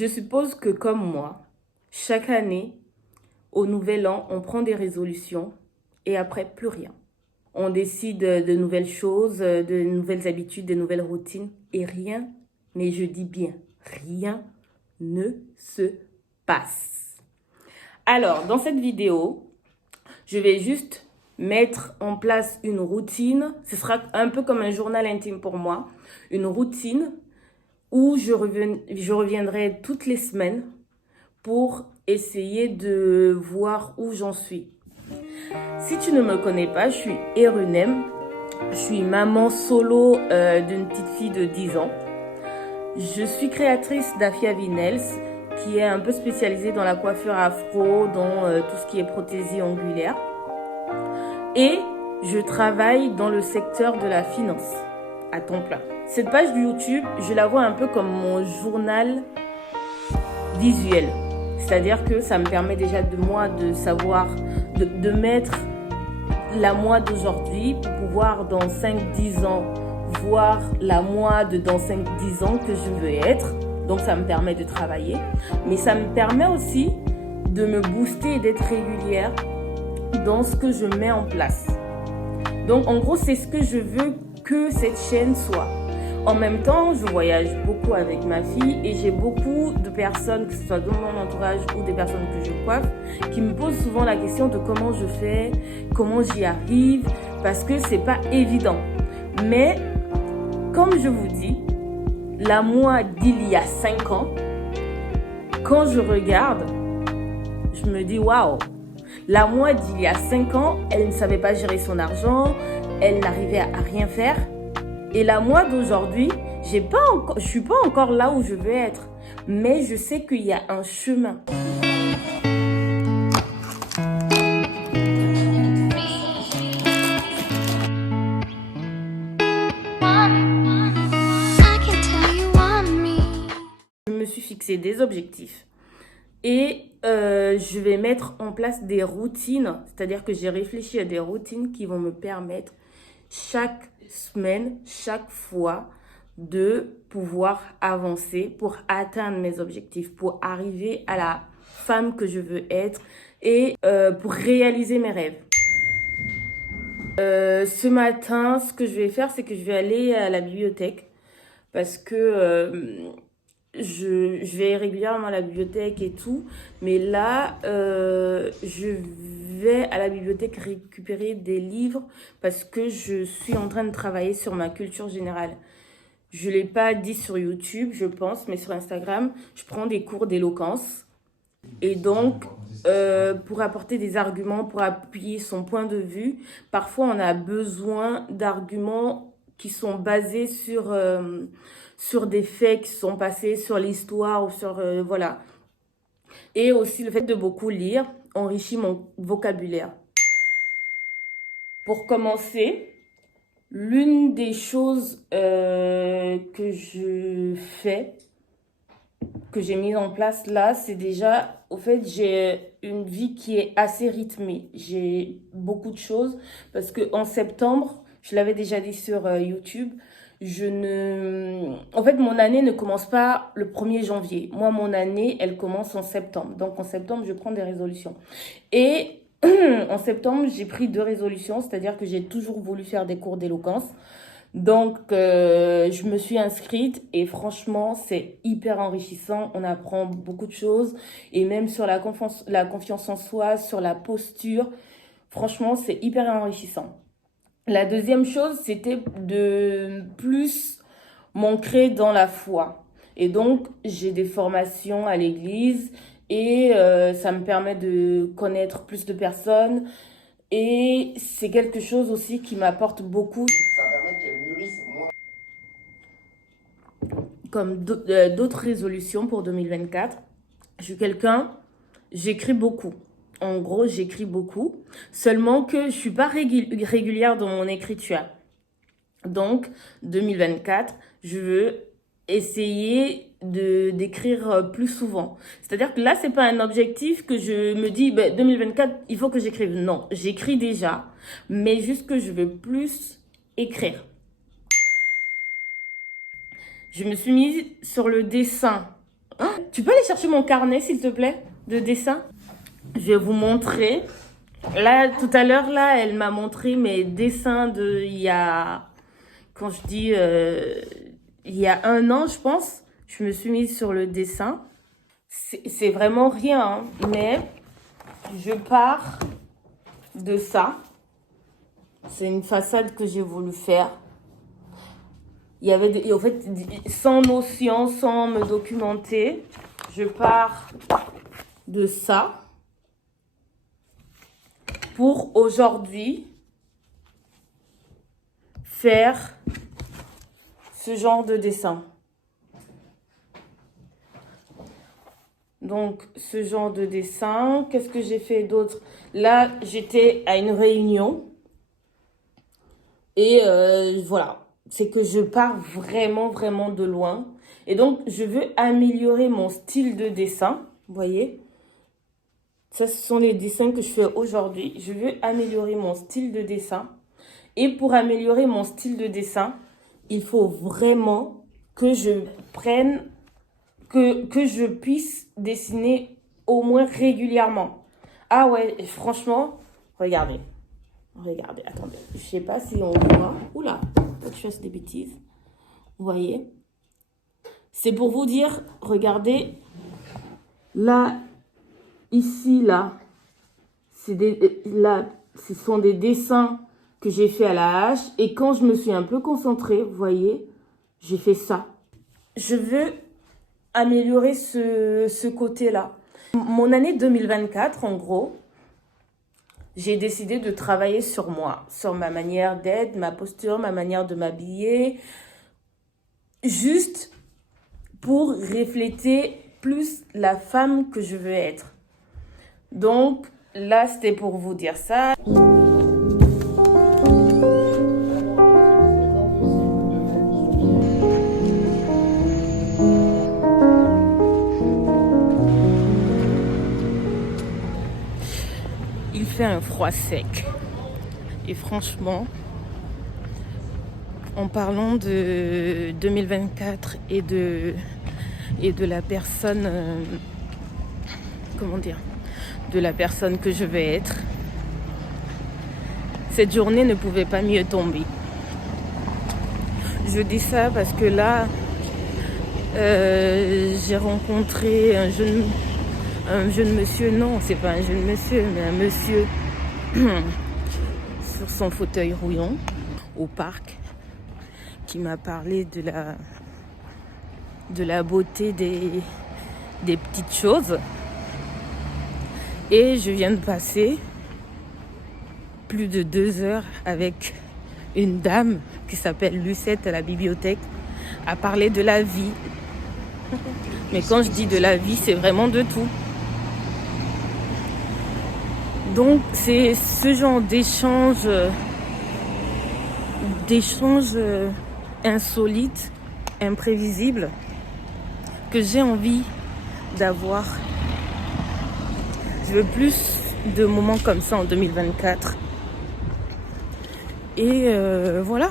Je suppose que comme moi, chaque année, au nouvel an, on prend des résolutions et après, plus rien. On décide de nouvelles choses, de nouvelles habitudes, de nouvelles routines et rien, mais je dis bien, rien ne se passe. Alors, dans cette vidéo, je vais juste mettre en place une routine. Ce sera un peu comme un journal intime pour moi. Une routine où je reviendrai toutes les semaines pour essayer de voir où j'en suis. Si tu ne me connais pas, je suis Erunem. Je suis maman solo d'une petite fille de 10 ans. Je suis créatrice d'Afia Vinels, qui est un peu spécialisée dans la coiffure afro, dans tout ce qui est prothésie angulaire. Et je travaille dans le secteur de la finance, à temps plein. Cette page de YouTube, je la vois un peu comme mon journal visuel. C'est-à-dire que ça me permet déjà de moi de savoir, de mettre la moi d'aujourd'hui pour pouvoir dans 5-10 ans voir la moi de dans 5-10 ans que je veux être. Donc ça me permet de travailler. Mais ça me permet aussi de me booster et d'être régulière dans ce que je mets en place. Donc en gros, c'est ce que je veux que cette chaîne soit. En même temps, je voyage beaucoup avec ma fille et j'ai beaucoup de personnes, que ce soit dans mon entourage ou des personnes que je coiffe, qui me posent souvent la question de comment je fais, comment j'y arrive, parce que c'est pas évident. Mais, comme je vous dis, la moi d'il y a 5 ans, quand je regarde, je me dis waouh! La moi d'il y a 5 ans, elle ne savait pas gérer son argent, elle n'arrivait à rien faire. Et la moi d'aujourd'hui, je suis pas encore là où je veux être, mais je sais qu'il y a un chemin. Je me suis fixé des objectifs et je vais mettre en place des routines, c'est-à-dire que j'ai réfléchi à des routines qui vont me permettre chaque semaine, chaque fois, de pouvoir avancer pour atteindre mes objectifs, pour arriver à la femme que je veux être et pour réaliser mes rêves. Ce matin, ce que je vais faire, c'est que je vais aller à la bibliothèque parce que je vais régulièrement à la bibliothèque et tout, mais là, je vais à la bibliothèque récupérer des livres parce que je suis en train de travailler sur ma culture générale. Je ne l'ai pas dit sur YouTube, je pense, mais sur Instagram, je prends des cours d'éloquence. Et donc, pour apporter des arguments, pour appuyer son point de vue, parfois on a besoin d'arguments qui sont basés sur des faits qui sont passés, sur l'histoire ou sur... voilà. Et aussi le fait de beaucoup lire enrichit mon vocabulaire. Pour commencer, l'une des choses que je fais, que j'ai mise en place là, c'est déjà, au fait, j'ai une vie qui est assez rythmée. J'ai beaucoup de choses parce qu'en septembre, je l'avais déjà dit sur YouTube, en fait, mon année ne commence pas le 1er janvier. Moi, mon année, elle commence en septembre. Donc, en septembre, je prends des résolutions. Et en septembre, j'ai pris 2 résolutions, c'est-à-dire que j'ai toujours voulu faire des cours d'éloquence. Donc, je me suis inscrite et franchement, c'est hyper enrichissant. On apprend beaucoup de choses et même sur la confiance en soi, sur la posture. Franchement, c'est hyper enrichissant. La deuxième chose, c'était de plus m'ancrer dans la foi. Et donc, j'ai des formations à l'église et ça me permet de connaître plus de personnes. Et c'est quelque chose aussi qui m'apporte beaucoup. Ça permet qu'elles mûrissent moins. Comme d'autres résolutions pour 2024, je suis quelqu'un, j'écris beaucoup. En gros, j'écris beaucoup. Seulement que je suis pas régulière dans mon écriture. Donc, 2024, je veux essayer d'écrire plus souvent. C'est-à-dire que là, c'est pas un objectif que je me dis, 2024, il faut que j'écrive. Non, j'écris déjà, mais juste que je veux plus écrire. Je me suis mise sur le dessin Tu peux aller chercher mon carnet, s'il te plaît, de dessin? Je vais vous montrer. Là, tout à l'heure, là, elle m'a montré mes dessins de il y a... Quand je dis il y a 1 an, je pense, je me suis mise sur le dessin. C'est vraiment rien, hein, mais je pars de ça. C'est une façade que j'ai voulu faire. Il y avait, en fait, sans notion, sans me documenter, je pars de ça pour aujourd'hui faire ce genre de dessin. Donc, ce genre de dessin, qu'est-ce que j'ai fait d'autre? Là, j'étais à une réunion et voilà, c'est que je pars vraiment, vraiment de loin. Et donc, je veux améliorer mon style de dessin, vous voyez? Ça, ce sont les dessins que je fais aujourd'hui. Je veux améliorer mon style de dessin. Et pour améliorer mon style de dessin, il faut vraiment que je prenne, que je puisse dessiner au moins régulièrement. Ah ouais, franchement, regardez. Regardez, attendez. Je sais pas si on voit. Oula, je fasse des bêtises. Vous voyez? C'est pour vous dire, regardez, là, ici, là, là, ce sont des dessins que j'ai fait à la hache. Et quand je me suis un peu concentrée, vous voyez, j'ai fait ça. Je veux améliorer ce côté-là. Mon année 2024, en gros, j'ai décidé de travailler sur moi, sur ma manière d'être, ma posture, ma manière de m'habiller, juste pour refléter plus la femme que je veux être. Donc, là, c'était pour vous dire ça. Il fait un froid sec. Et franchement, en parlant de 2024 et de la personne, comment dire, de la personne que je vais être, cette journée ne pouvait pas mieux tomber. Je dis ça parce que là, j'ai rencontré un jeune monsieur, non, c'est pas un jeune monsieur, mais un monsieur sur son fauteuil roulant au parc qui m'a parlé de la beauté des petites choses. Et je viens de passer plus de 2 heures avec une dame qui s'appelle Lucette à la bibliothèque à parler de la vie. Mais quand je dis de la vie, c'est vraiment de tout. Donc c'est ce genre d'échange insolites, imprévisibles que j'ai envie d'avoir. Je veux plus de moments comme ça en 2024. Et voilà.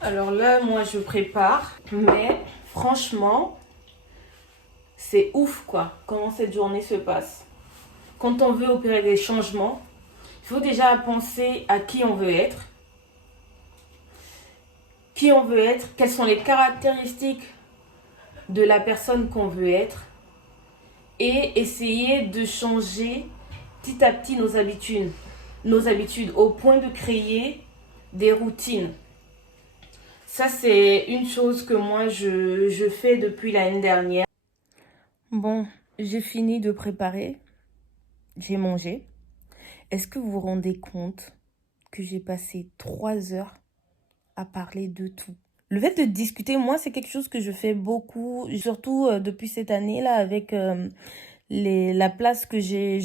Alors là, moi, je prépare. Mais franchement, c'est ouf, quoi, comment cette journée se passe. Quand on veut opérer des changements, il faut déjà penser à qui on veut être. Qui on veut être, quelles sont les caractéristiques de la personne qu'on veut être. Et essayer de changer petit à petit nos habitudes au point de créer des routines. Ça, c'est une chose que moi, je fais depuis l'année dernière. Bon, j'ai fini de préparer. J'ai mangé. Est-ce que vous vous rendez compte que j'ai passé 3 heures à parler de tout? Le fait de discuter, moi, c'est quelque chose que je fais beaucoup, surtout depuis cette année-là, avec la place que j'ai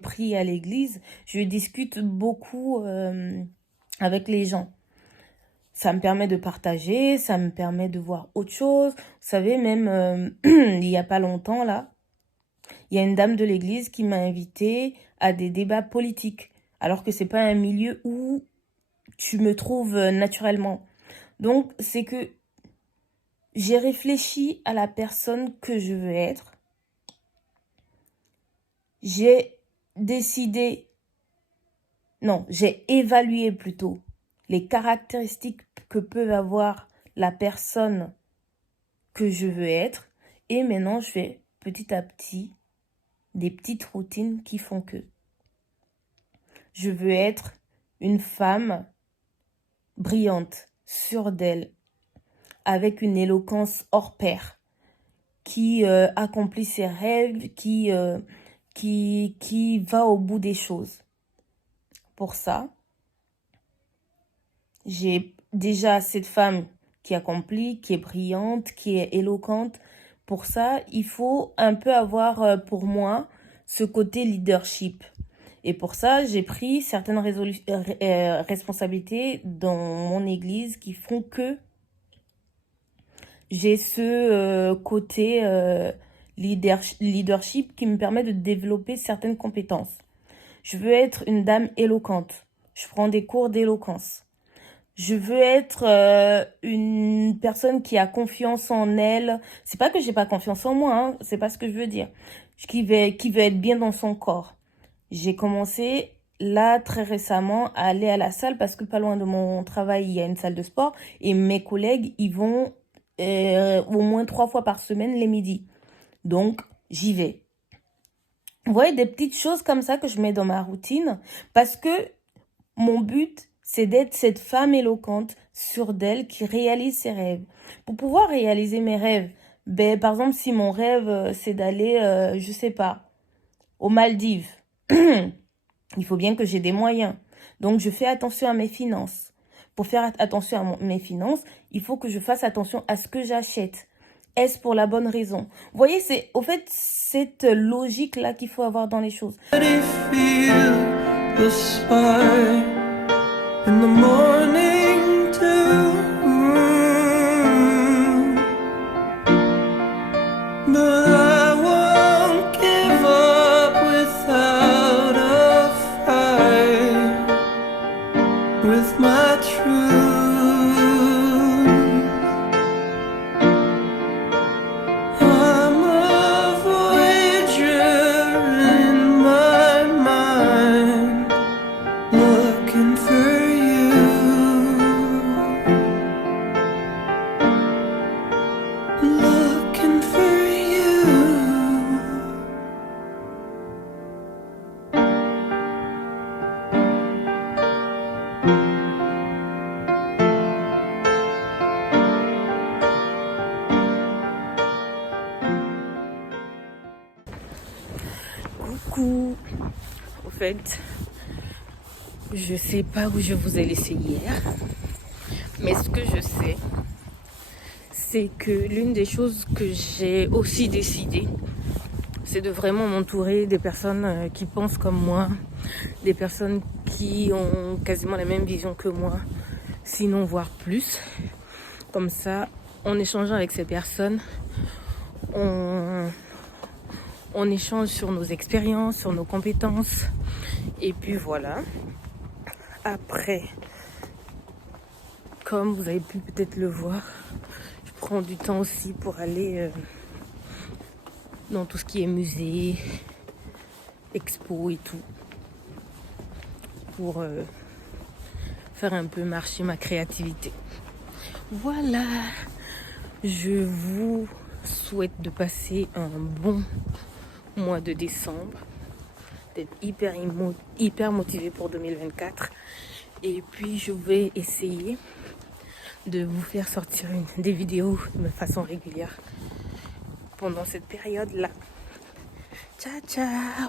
pris à l'église. Je discute beaucoup avec les gens. Ça me permet de partager, ça me permet de voir autre chose. Vous savez, même il n'y a pas longtemps, là, il y a une dame de l'église qui m'a invitée à des débats politiques, alors que c'est pas un milieu où tu me trouves naturellement. Donc, c'est que j'ai réfléchi à la personne que je veux être. J'ai décidé, non, j'ai évalué plutôt les caractéristiques que peut avoir la personne que je veux être. Et maintenant, je fais petit à petit des petites routines qui font que je veux être une femme brillante, sûre d'elle, avec une éloquence hors pair, qui accomplit ses rêves, qui va au bout des choses. Pour ça, j'ai déjà cette femme qui accomplit, qui est brillante, qui est éloquente. Pour ça, il faut un peu avoir pour moi ce côté leadership. Et pour ça, j'ai pris certaines responsabilités dans mon église qui font que j'ai ce côté leadership qui me permet de développer certaines compétences. Je veux être une dame éloquente. Je prends des cours d'éloquence. Je veux être une personne qui a confiance en elle. C'est pas que j'ai pas confiance en moi, hein, c'est pas ce que je veux dire. Qui veut être bien dans son corps. J'ai commencé là très récemment à aller à la salle parce que pas loin de mon travail, il y a une salle de sport et mes collègues, ils vont au moins 3 fois par semaine les midis. Donc, j'y vais. Vous voyez, des petites choses comme ça que je mets dans ma routine parce que mon but, c'est d'être cette femme éloquente, sûre d'elle, qui réalise ses rêves. Pour pouvoir réaliser mes rêves, ben, par exemple, si mon rêve, c'est d'aller, je sais pas, aux Maldives, il faut bien que j'ai des moyens. Donc, je fais attention à mes finances. Pour faire attention à mes finances, il faut que je fasse attention à ce que j'achète. Est-ce pour la bonne raison? Vous voyez, c'est au fait cette logique-là qu'il faut avoir dans les choses. In the morning too, but I won't give up without a fight with my truth. I'm a voyager in my mind, looking for coucou. Au fait, je sais pas où je vous ai laissé hier, mais ce que je sais, c'est que l'une des choses que j'ai aussi décidé, c'est de vraiment m'entourer des personnes qui pensent comme moi, des personnes qui ont quasiment la même vision que moi, sinon voire plus. Comme ça, en échangeant avec ces personnes, on échange sur nos expériences, sur nos compétences. Et puis voilà. Après, comme vous avez pu peut-être le voir, je prends du temps aussi pour aller dans tout ce qui est musée, expo et tout. Pour faire un peu marcher ma créativité. Voilà. Je vous souhaite de passer un bon mois de décembre, d'être hyper motivé pour 2024. Et puis je vais essayer de vous faire sortir des vidéos de façon régulière pendant cette période-là. Ciao, ciao!